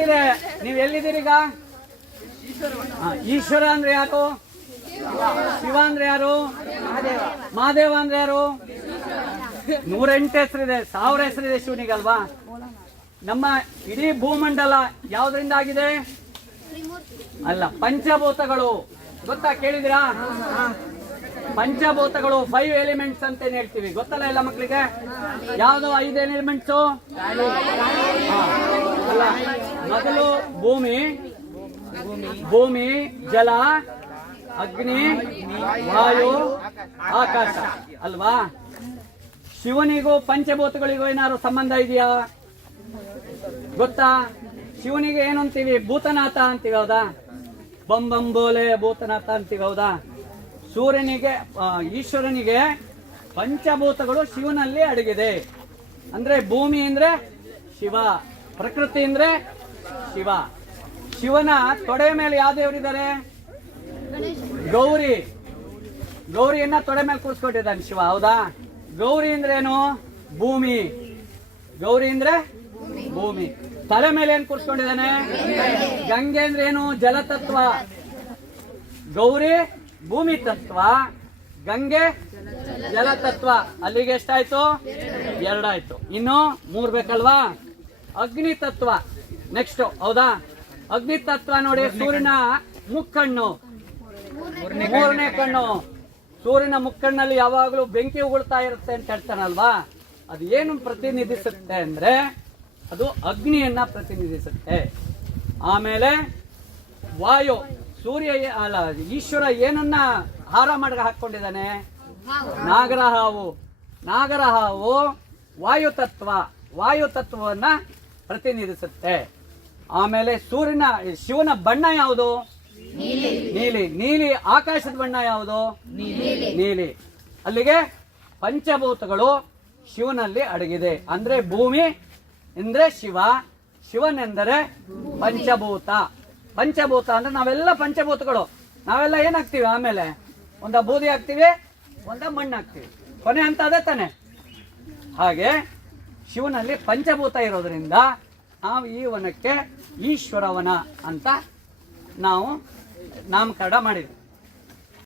ಗೊತ್ತಿದೆ. ನೀವು ಎಲ್ಲಿದ್ದೀರಿ ಈಗ? ಈಶ್ವರ ಅಂದ್ರೆ ಯಾರು? ಶಿವ ಅಂದ್ರೆ ಯಾರು? ಮಹಾದೇವ ಅಂದ್ರೆ ಯಾರು? 108 ಹೆಸರಿದೆ, 1000 ಹೆಸರಿದೆ ಶಿವನಿಗಲ್ವಾ? ನಮ್ಮ ಇಡೀ ಭೂಮಂಡಲ ಯಾವ್ದ್ರಿಂದ ಆಗಿದೆ? ಅಲ್ಲ, ಪಂಚಭೂತಗಳು. ಗೊತ್ತಾ? ಕೇಳಿದಿರಾ? ಪಂಚಭೂತಗಳು 5 ಎಲಿಮೆಂಟ್ಸ್ ಅಂತ ಹೇಳ್ತೀವಿ. ಗೊತ್ತಲ್ಲ ಎಲ್ಲ ಮಕ್ಕಳಿಗೆ? ಯಾವ್ದು 5 ಎಲಿಮೆಂಟ್ಸು? ಅಲ್ಲ, ಮೊದಲು ಭೂಮಿ, ಜಲ, ಅಗ್ನಿ, ವಾಯು, ಆಕಾಶ ಅಲ್ವಾ? ಶಿವನಿಗೂ ಪಂಚಭೂತಗಳಿಗೂ ಏನಾದ್ರು ಸಂಬಂಧ ಇದೆಯಾ? ಗೊತ್ತಾ? ಶಿವನಿಗೆ ಏನು ಅಂತೀವಿ? ಭೂತನಾಥ ಅಂತೀವಿ, ಹೌದಾ? ಬಂಬೋಲೆ ಭೂತನಾಥ ಅಂತೀವಿ, ಹೌದಾ? ಸೂರ್ಯನಿಗೆ, ಈಶ್ವರನಿಗೆ ಪಂಚಭೂತಗಳು ಶಿವನಲ್ಲಿ ಅಡಗಿದೆ. ಅಂದ್ರೆ ಭೂಮಿ ಅಂದ್ರೆ ಶಿವ, ಪ್ರಕೃತಿ ಅಂದ್ರೆ ಶಿವ. ಶಿವನ ತೊಡೆ ಮೇಲೆ ಯಾವ ದೇವರಿದ್ದಾರೆ? ಗೌರಿಯನ್ನ ತೊಡೆ ಮೇಲೆ ಕೂರಿಸ್ಕೊಟ್ಟಿದ್ದಾನೆ ಶಿವ, ಹೌದಾ? ಗೌರಿ ಅಂದ್ರೆ ಏನು? ಭೂಮಿ. ಗೌರಿ ಅಂದ್ರೆ ಭೂಮಿ. ತಲೆ ಮೇಲೆ ಏನ್ ಕೂರಿಸ್ಕೊಂಡಿದ್ದಾನೆ? ಗಂಗೆ ಅಂದ್ರೆ ಏನು? ಜಲತತ್ವ. ಗೌರಿ ಭೂಮಿ ತತ್ವ, ಗಂಗೆ ಜಲತತ್ವ. ಅಲ್ಲಿಗೆ ಎಷ್ಟಾಯ್ತು? 2 ಆಯ್ತು. ಇನ್ನು 3 ಬೇಕಲ್ವಾ? ಅಗ್ನಿ ತತ್ವ ನೆಕ್ಸ್ಟ್, ಹೌದಾ? ಅಗ್ನಿ ತತ್ವ ನೋಡಿ, ಸೂರ್ಯನ ಮುಕ್ಕಣ್ಣು, 3ನೇ ಕಣ್ಣು. ಸೂರ್ಯನ ಮುಕ್ಕಣ್ಣಲ್ಲಿ ಯಾವಾಗಲೂ ಬೆಂಕಿ ಉಗುಳ್ತಾ ಇರುತ್ತೆ ಅಂತ ಹೇಳ್ತಾನಲ್ವಾ? ಅದು ಏನು ಪ್ರತಿನಿಧಿಸುತ್ತೆ ಅಂದ್ರೆ ಅದು ಅಗ್ನಿಯನ್ನ ಪ್ರತಿನಿಧಿಸುತ್ತೆ. ಆಮೇಲೆ ವಾಯು, ಸೂರ್ಯ ಅಲ್ಲ, ಈಶ್ವರ ಏನನ್ನ ಹಾರ ಮಾಡಿ ಹಾಕೊಂಡಿದ್ದಾನೆ? ನಾಗರಹಾವು ವಾಯು ತತ್ವವನ್ನ ಪ್ರತಿನಿಧಿಸುತ್ತೆ. ಆಮೇಲೆ ಶಿವನ ಬಣ್ಣ ಯಾವುದು? ನೀಲಿ. ಆಕಾಶದ ಬಣ್ಣ ಯಾವುದು? ನೀಲಿ. ಅಲ್ಲಿಗೆ ಪಂಚಭೂತಗಳು ಶಿವನಲ್ಲಿ ಅಡಗಿದೆ. ಅಂದ್ರೆ ಭೂಮಿ ಎಂದ್ರೆ ಶಿವ, ಶಿವನೆಂದರೆ ಪಂಚಭೂತ. ಪಂಚಭೂತ ಅಂದ್ರೆ ನಾವೆಲ್ಲ ಪಂಚಭೂತಗಳು. ನಾವೆಲ್ಲ ಏನಾಗ್ತೀವಿ? ಆಮೇಲೆ ಒಂದ ಬೂದಿ ಹಾಕ್ತಿವಿ, ಒಂದ ಮಣ್ಣು ಹಾಕ್ತಿವಿ, ಕೊನೆ ಅಂತ ಅದೇ ತಾನೆ. ಹಾಗೆ ಶಿವನಲ್ಲಿ ಪಂಚಭೂತ ಇರೋದ್ರಿಂದ ನಾವು ಈ ವನಕ್ಕೆ ಈಶ್ವರವನ ಅಂತ ನಾವು ನಾಮಕರಣ ಮಾಡಿದ್ವಿ.